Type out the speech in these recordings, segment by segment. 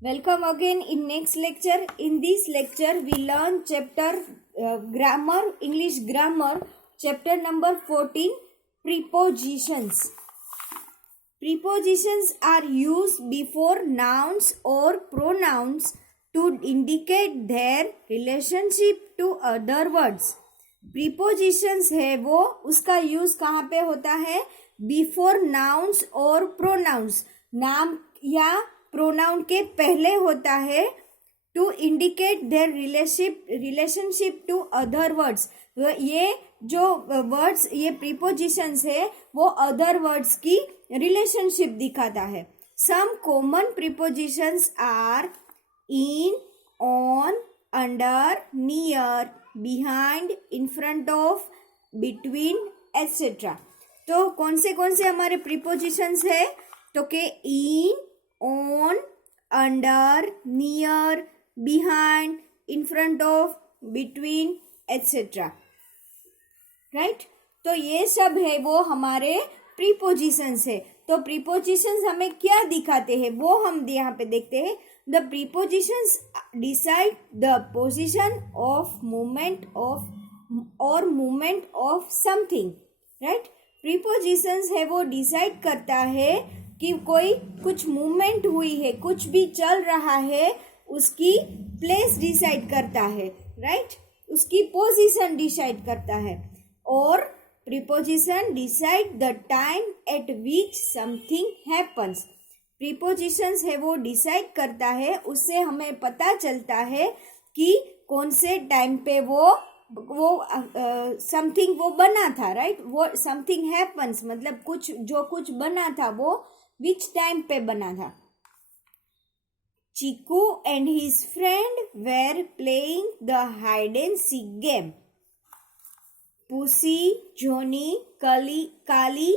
Welcome again in next lecture. In this lecture, we learn chapter grammar, English grammar, chapter number 14, prepositions. Prepositions are used before nouns or pronouns to indicate their relationship to other words. Prepositions है वो उसका use कहाँ पे होता है? Before nouns और pronounce, नाम या प्रोनाउन के पहले होता है to indicate their relationship to other words. ये जो वर्ड्स, ये प्रीपोजिशंस है वो अदर वर्ड्स की रिलेशनशिप दिखाता है. Some common prepositions are in, on, under, near, behind, in front of, between, etcetera. तो कौन से हमारे प्रीपोजिशंस है? तो के in, on, under, near, behind, in front of, between, etcetera. Right. तो ये सब है वो हमारे प्रीपोजिशंस है. तो प्रीपोजिशंस हमें क्या दिखाते हैं वो हम यहाँ पे देखते हैं. The prepositions decide the position of movement of something. Right. Prepositions है वो डिसाइड करता है कि कोई कुछ मूवमेंट हुई है, कुछ भी चल रहा है, उसकी प्लेस डिसाइड करता है. राइट. उसकी पोजीशन डिसाइड करता है. और preposition decide the time eight which something happens. Prepositions है वो डिसाइड करता है, उससे हमें पता चलता है कि कौन से टाइम पे वो समथिंग वो बना था. राइट. वो समथिंग हैपन्स मतलब कुछ बना था वो विच टाइम पे बना था. Chiku and his friend were playing the hide and seek game. Pussy, Johnny, Kali,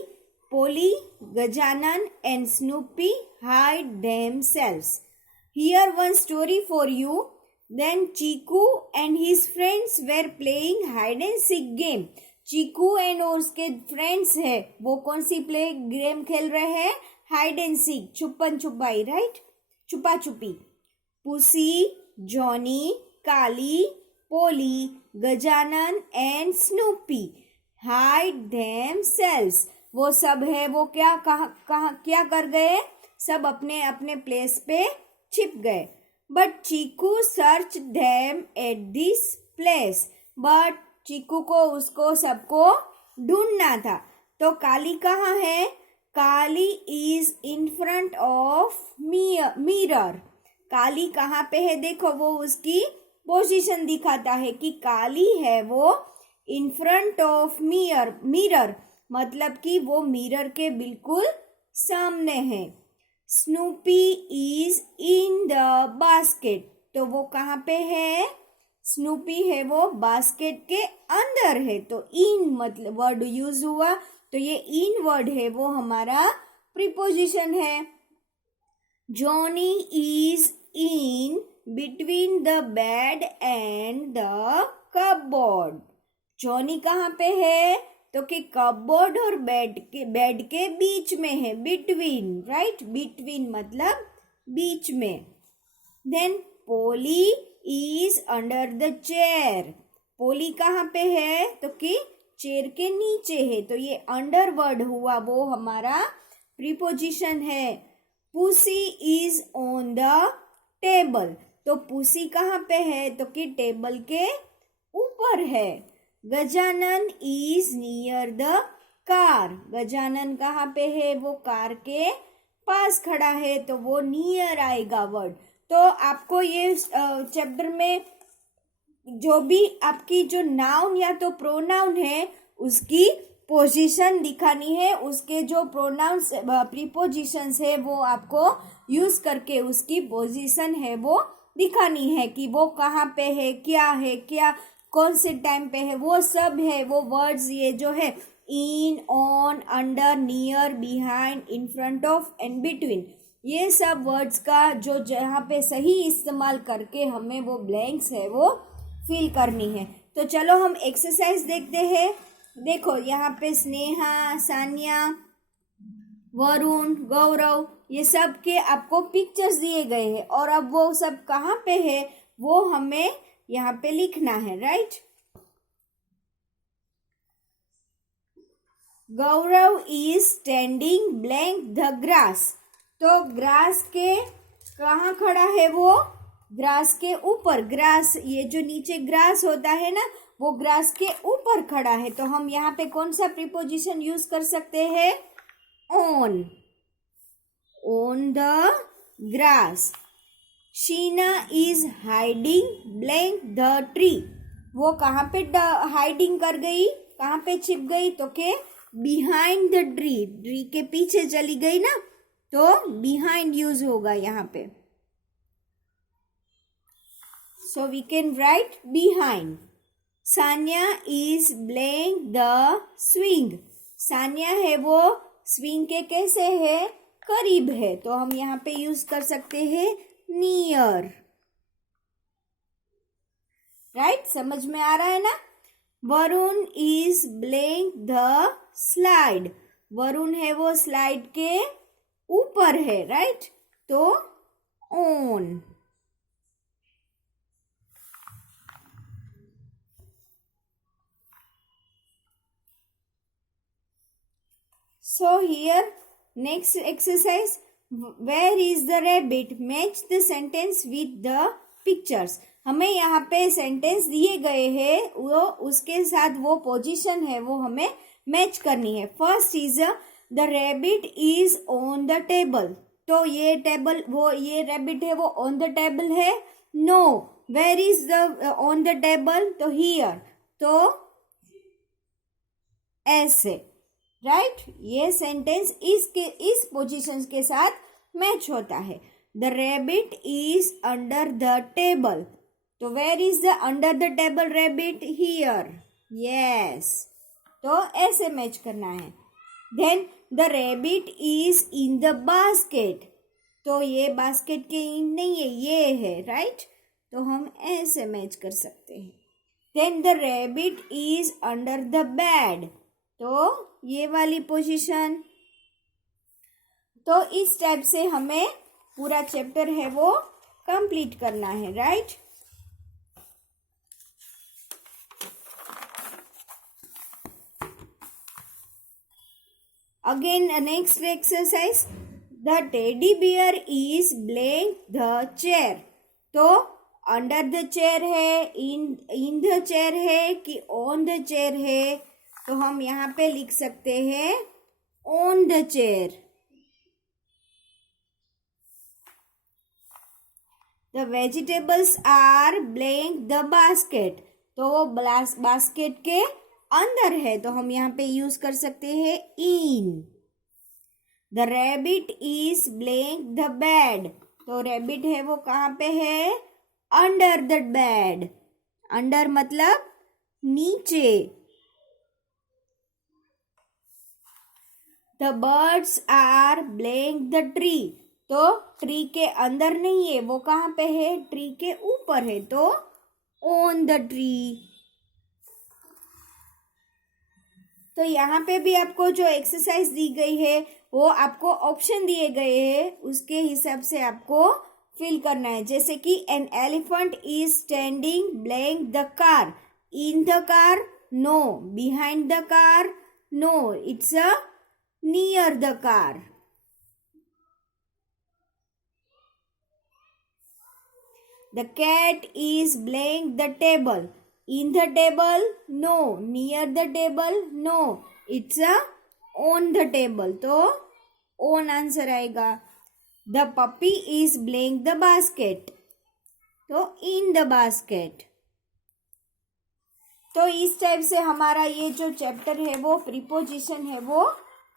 Polly, Gajanan and Snoopy hide themselves. Here one story for you. Then Chiku and his friends were playing hide and seek game. Chiku and उसके friends है वो कौन C play game खेल रहे हैं? Hide and seek, छुपन छुपाई. Right. छुपा छुपी. Pussy, Johnny, Kali, Polly, Gajanan and Snoopy hide themselves. वो सब है वो क्या कर गए? सब अपने अपने प्लेस पे छिप गए. But Cheeku search them at this place. But Cheeku को उसको सबको ढूंढना था. तो काली कहाँ है? Kali is in front of mirror. Kali कहाँ पे है? देखो वो उसकी पोजीशन दिखाता है कि काली है वो इन फ्रंट ऑफ मिरर मतलब कि वो मिरर के बिल्कुल सामने है. Snoopy is in the basket. तो वो कहाँ पे है? स्नूपी है वो बास्केट के अंदर है. तो इन मतलब वर्ड यूज हुआ, तो ये इन वर्ड है वो हमारा प्रीपोजिशन है. Johnny is in between the bed and the cupboard. Johnny कहाँ पे है? तो कि कपबोर्ड और बेड के बीच में है. बिटवीन. राइट. बिटवीन मतलब बीच में. Then Polly is under the chair. Polly कहाँ पे है? तो कि चेयर के नीचे है. तो ये अंडर वर्ड हुआ वो हमारा प्रीपोजिशन है. Pussy is on the table. तो पुसी कहाँ पे है? तो कि टेबल के ऊपर है. Gajanan is near the car. Gajanan कहाँ पे है? वो कार के पास खड़ा है. तो वो नियर आएगा वर्ड. तो आपको ये चैप्टर में जो भी आपकी जो नाउन या तो प्रोनाउन है उसकी पोजीशन दिखानी है. उसके जो प्रोनाउंस प्रीपोजिशंस है वो आपको यूज करके उसकी पोजीशन है वो दिखानी है कि वो कहाँ पे है, क्या कौन से टाइम पे है. वो सब है वो वर्ड्स ये जो है in, on, under, near, behind, in front of and between. ये सब वर्ड्स का जो जहाँ पे सही इस्तेमाल करके हमें वो ब्लैंक्स है वो फिल करनी है. तो चलो हम एक्सरसाइज देखते हैं. देखो यहाँ पे स्नेहा, सानिया, वरुण, गौरव ये सब के आपको पिक्चर्स दिए गए हैं और अब वो सब कहाँ पे है वो हमें यहाँ पे लिखना है, right. Gaurav is standing blank the grass. तो ग्रास के कहाँ खड़ा है वो? ग्रास के ऊपर। ग्रास, ये जो नीचे ग्रास होता है ना, वो ग्रास के ऊपर खड़ा है। तो हम यहाँ पे कौन सा प्रीपोजिशन यूज कर सकते हैं? On. On the grass. Sheena is hiding blank the tree. वो कहाँ पे हाइडिंग कर गई, कहाँ पे छिप गई? तो के बिहाइंड द ट्री। ट्री के पीछे चली गई ना, तो बिहाइंड यूज होगा यहाँ पे। So we can write behind. Sanya is blank the swing. Sanya है वो स्विंग के कैसे है? करीब है। तो हम यहाँ पे यूज कर सकते हैं नियर, राइट। समझ में आ रहा है ना? Varun is blank the slide. Varun है वो स्लाइड के ऊपर है, राइट। तो on. So here next exercise, where is the rabbit? Match the sentence with the pictures. हमें यहाँ पे सेंटेंस दिए गए हैं, वो उसके साथ वो पोजीशन है वो हमें मैच करनी है। First is the rabbit is on the table. तो ये टेबल, वो ये रैबिट है वो ऑन द टेबल है? No. Where is the on the table? तो हियर। तो ऐसे, राइट। ये सेंटेंस इस पोजीशन के साथ मैच होता है। The rabbit is under the table. तो where is the under the table rabbit? Here. Yes. तो ऐसे मैच करना है। Then the rabbit is in the basket. तो ये बास्केट के इन नहीं है, ये है, राइट। तो हम ऐसे मैच कर सकते हैं। Then the rabbit is under the bed. तो ये वाली पोजीशन। तो इस टाइप से हमें पूरा चैप्टर है वो कंप्लीट करना है, right. Again next exercise, the teddy bear is blank the chair. तो अंडर द चेयर है, इन द चेयर है कि ऑन द चेयर है? तो हम यहाँ पे लिख सकते हैं on the chair. The vegetables are blank the basket. तो वो बास्केट के अंदर है, तो हम यहाँ पे यूज कर सकते हैं in. The rabbit is blank the bed. तो रैबिट है वो कहाँ पे है? Under the bed. अंडर मतलब नीचे। The birds are blank the tree. तो ट्री के अंदर नहीं है, वो कहाँ पे है? ट्री के ऊपर है। तो ऑन द ट्री। तो यहाँ पे भी आपको जो एक्सरसाइज दी गई है वो आपको ऑप्शन दिए गए हैं, उसके हिसाब से आपको फिल करना है। जैसे कि an elephant is standing blank the car. In the car? No. Behind the car? No, it's a near the car. The cat is blank the table. In the table? No. Near the table? No. It's a on the table. तो on answer आएगा। The puppy is blank the basket. तो in the basket। तो इस type से हमारा ये जो chapter है वो प्रीपोजिशन है वो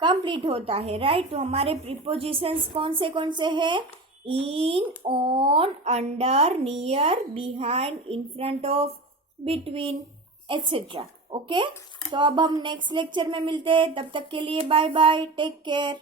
कंप्लीट होता है, राइट। तो हमारे प्रीपोजिशंस कौन से हैं? In, on, under, near, behind, in front of, between, etcetera. Okay, तो अब हम नेक्स्ट लेक्चर में मिलते हैं। तब तक के लिए बाय बाय, टेक केयर।